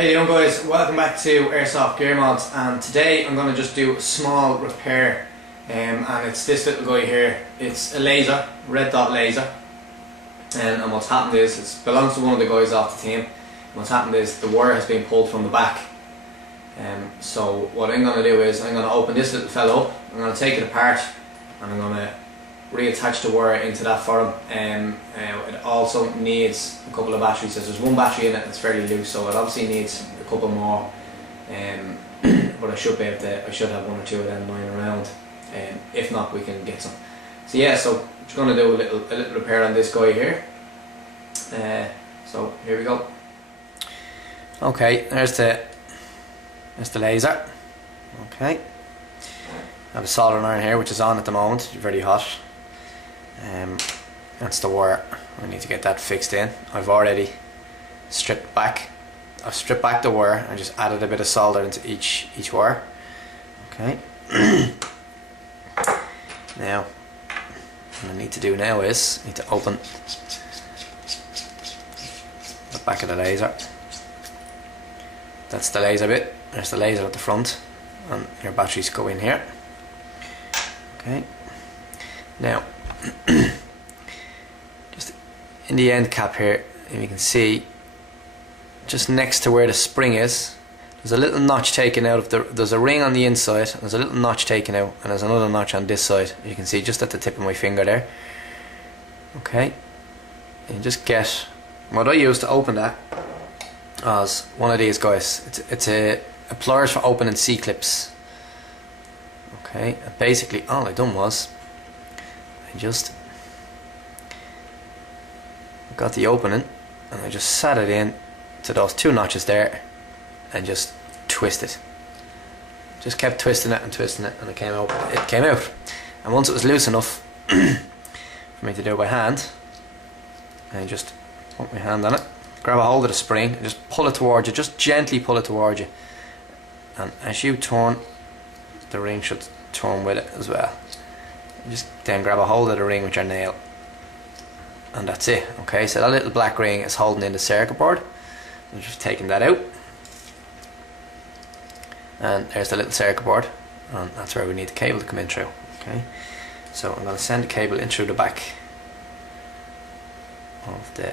How you doing, guys? Welcome back to AirsoftGearMods, and today I'm going to just do a small repair, and it's this little guy here. It's a Lazer, red dot Lazer, and what's happened is it belongs to one of the guys off the team. And what's happened is the wire has been pulled from the back, so what I'm going to do is I'm going to open this little fellow up. I'm going to take it apart and I'm going to reattach the wire into that for him. It also needs a couple of batteries. So there's one battery in it that's fairly loose, so it obviously needs a couple more, but I should have one or two of them lying around. If not, we can get some. So yeah, so I'm just going to do a little repair on this guy here. So here we go. Okay, there's the Lazer. Okay, I have a soldering iron here which is on at the moment. It's very hot. That's the wire. I need to get that fixed in. I've already stripped back. I've stripped back the wire and just added a bit of solder into each wire. Okay. Now, what I need to do now is I need to open the back of the Lazer. That's the Lazer bit. There's the Lazer at the front, and your batteries go in here. Okay. Now, just in the end cap here, and you can see just next to where the spring is, there's a little notch taken out of there's a ring on the inside, and there's a little notch taken out, and there's another notch on this side. You can see just at the tip of my finger there. Okay, and you just get what I use to open that as one of these guys. It's a pliers for opening C-clips. Okay, and basically all I done was I just got the opening and I just sat it in to those two notches there and just twisted. Just kept twisting it and it came out. It came out. And once it was loose enough for me to do it by hand, I just put my hand on it, grab a hold of the spring and just pull it towards you, just gently pull it towards you. And as you turn, the ring should turn with it as well. Just then grab a hold of the ring with your nail, and that's it. Okay, so that little black ring is holding in the circuit board. I'm just taking that out, and there's the little circuit board, and that's where we need the cable to come in through. Okay, so I'm going to send the cable in through the back of the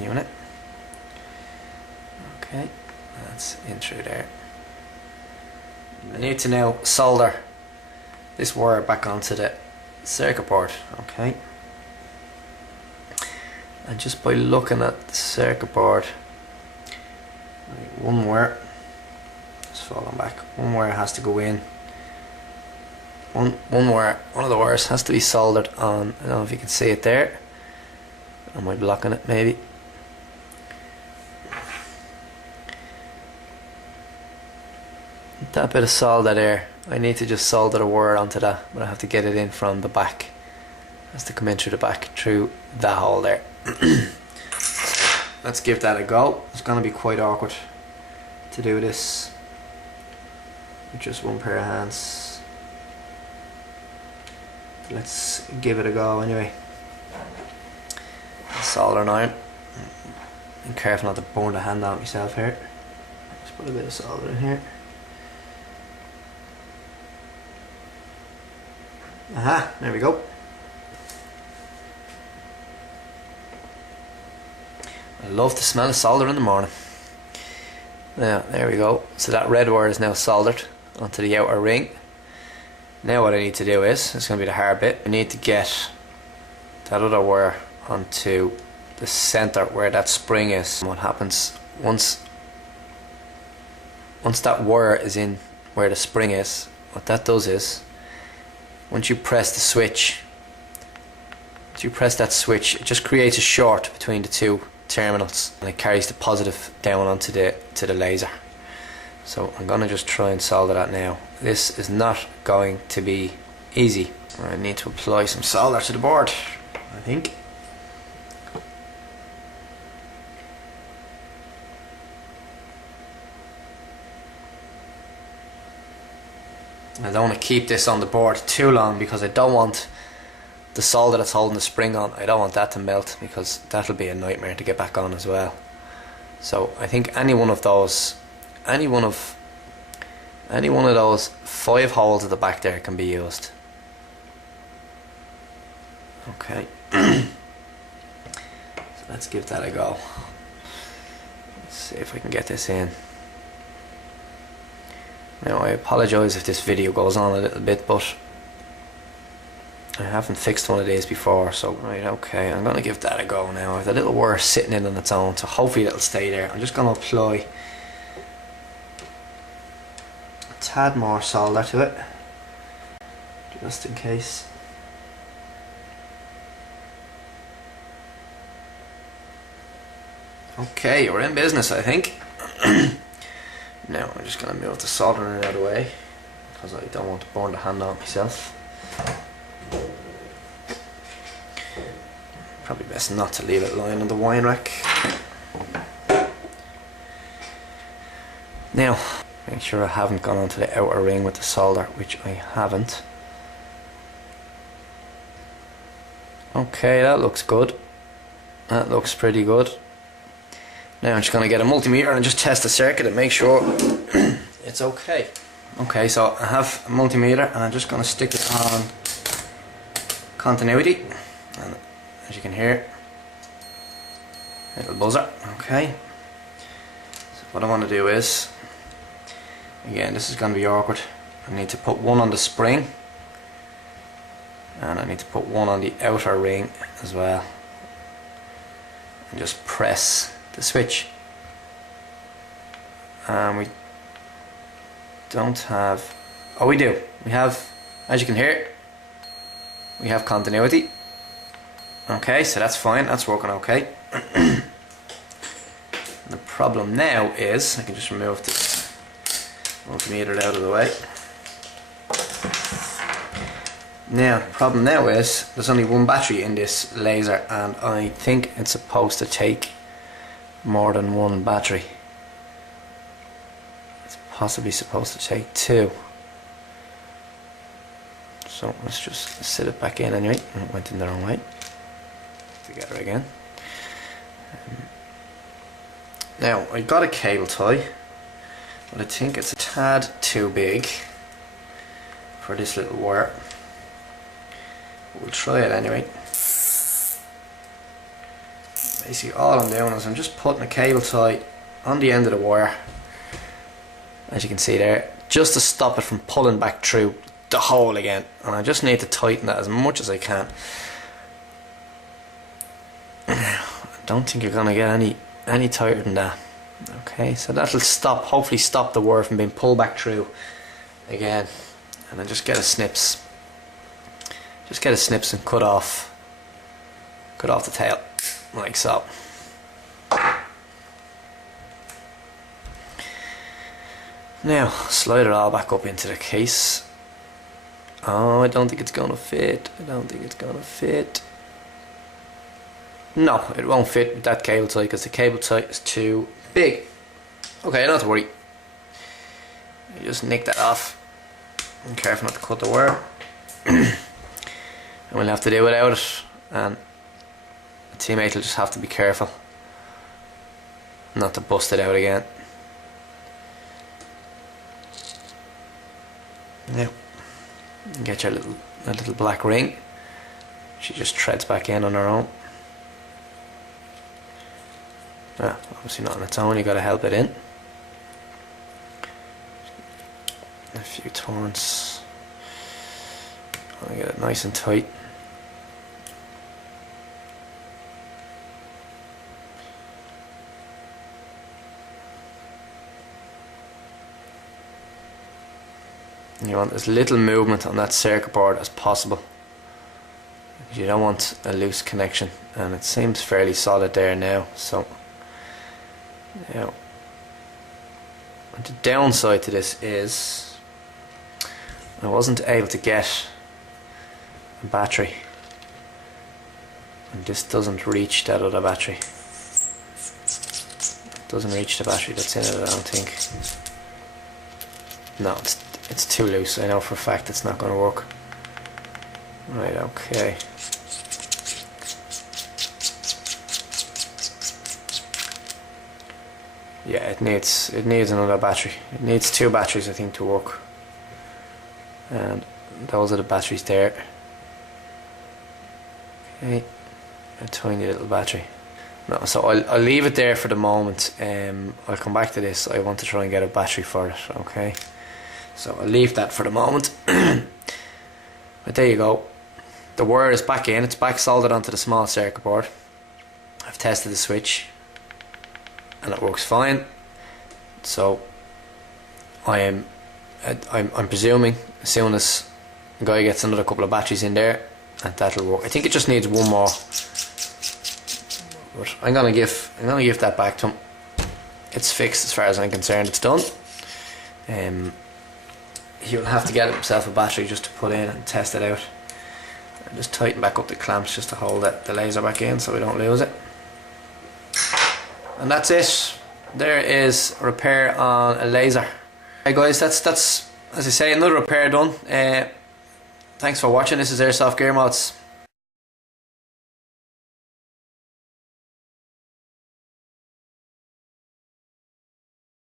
unit. Okay, that's in through there. I need to now solder this wire back onto the circuit board. Okay, and just by looking at the circuit board, one wire is falling back. One wire has to go in. One of the wires has to be soldered on. I don't know if you can see it there. Am I blocking it? Maybe. That bit of solder there, I need to just solder the wire onto that, but I have to get it in from the back. It has to come in through the back, through that hole there. So let's give that a go. It's going to be quite awkward to do this with just one pair of hands. Let's give it a go anyway. Soldering iron. Be careful not to burn the hand out myself here. Just put a bit of solder in here. Aha, there we go. I love to smell of solder in the morning. Now, there we go. So that red wire is now soldered onto the outer ring. Now what I need to do is, it's going to be the hard bit, I need to get that other wire onto the center where that spring is. And what happens once that wire is in where the spring is, what that does is, once you press the switch, it just creates a short between the two terminals, and it carries the positive down onto the Lazer. So I'm going to just try and solder that now. This is not going to be easy. I need to apply some solder to the board, I think. I don't want to keep this on the board too long because I don't want the solder that's holding the spring on, I don't want that to melt, because that'll be a nightmare to get back on as well. So I think any one of those 5 holes at the back there can be used. Okay. So let's give that a go. Let's see if I can get this in. Now I apologise if this video goes on a little bit, but I haven't fixed one of these before, so right, okay, I'm going to give that a go now. I have a little wire sitting in on its own, so hopefully it'll stay there. I'm just going to apply a tad more solder to it, just in case. Okay, we're in business, I think. Now I'm just going to move the soldering out of the way because I don't want to burn the hand on myself. Probably best not to leave it lying on the wine rack. Now, make sure I haven't gone onto the outer ring with the solder, which I haven't. Okay, that looks good. That looks pretty good. Now I'm just going to get a multimeter and just test the circuit and make sure it's okay. Okay, so I have a multimeter and I'm just going to stick it on continuity. And as you can hear, little buzzer. Okay. So what I want to do is, again, this is going to be awkward. I need to put one on the spring, and I need to put one on the outer ring as well, and just press the switch. And we don't have, oh we do, we have, as you can hear, we have continuity. Okay, so that's fine, that's working okay. The problem now is, I can just remove this multimeter out of the way. Now, the problem now is, there's only one battery in this Lazer, and I think it's supposed to take more than one battery. It's possibly supposed to take 2. So let's just sit it back in anyway. It went in the wrong way. Together again. Now I got a cable tie, but I think it's a tad too big for this little wire. We'll try it anyway. Basically all I'm doing is I'm just putting a cable tie on the end of the wire, as you can see there, just to stop it from pulling back through the hole again, and I just need to tighten that as much as I can. I don't think you're going to get any tighter than that. Okay, so that'll stop, hopefully stop the wire from being pulled back through again. And then just get a snips. Just get a snips and cut off the tail, like so. Now, slide it all back up into the case. Oh, I don't think it's going to fit. I don't think it's going to fit. No, it won't fit with that cable tie because the cable tie is too big. Okay, not to worry. You just nick that off. Be careful not to cut the wire. And we'll have to do without it. And the teammate will just have to be careful not to bust it out again. Now, get your little black ring. She just treads back in on her own. Obviously not on its own, you got to help it in. A few turns. I want to get it nice and tight. You want as little movement on that circuit board as possible. You don't want a loose connection, and it seems fairly solid there now. So, now, the downside to this is I wasn't able to get a battery, and this doesn't reach that other battery. It doesn't reach the battery that's in it, I don't think. No, it's too loose. I know for a fact it's not going to work. Right, okay. Yeah, it needs another battery. It needs 2 batteries, I think, to work. And those are the batteries there. Okay, a tiny little battery. No, so I'll leave it there for the moment. I'll come back to this. I want to try and get a battery for it. Okay, so I'll leave that for the moment. But there you go. The wire is back in. It's back soldered onto the small circuit board. I've tested the switch and it works fine. So I'm presuming as soon as the guy gets another couple of batteries in there, and that'll work. I think it just needs one more, but I'm gonna give that back to him. It's fixed as far as I'm concerned. It's done. He'll have to get himself a battery just to put in and test it out. And just tighten back up the clamps just to hold the laser back in so we don't lose it. And that's it. There is a repair on a laser. Hey guys, that's as I say, another repair done. Thanks for watching. This is AirsoftGearMods.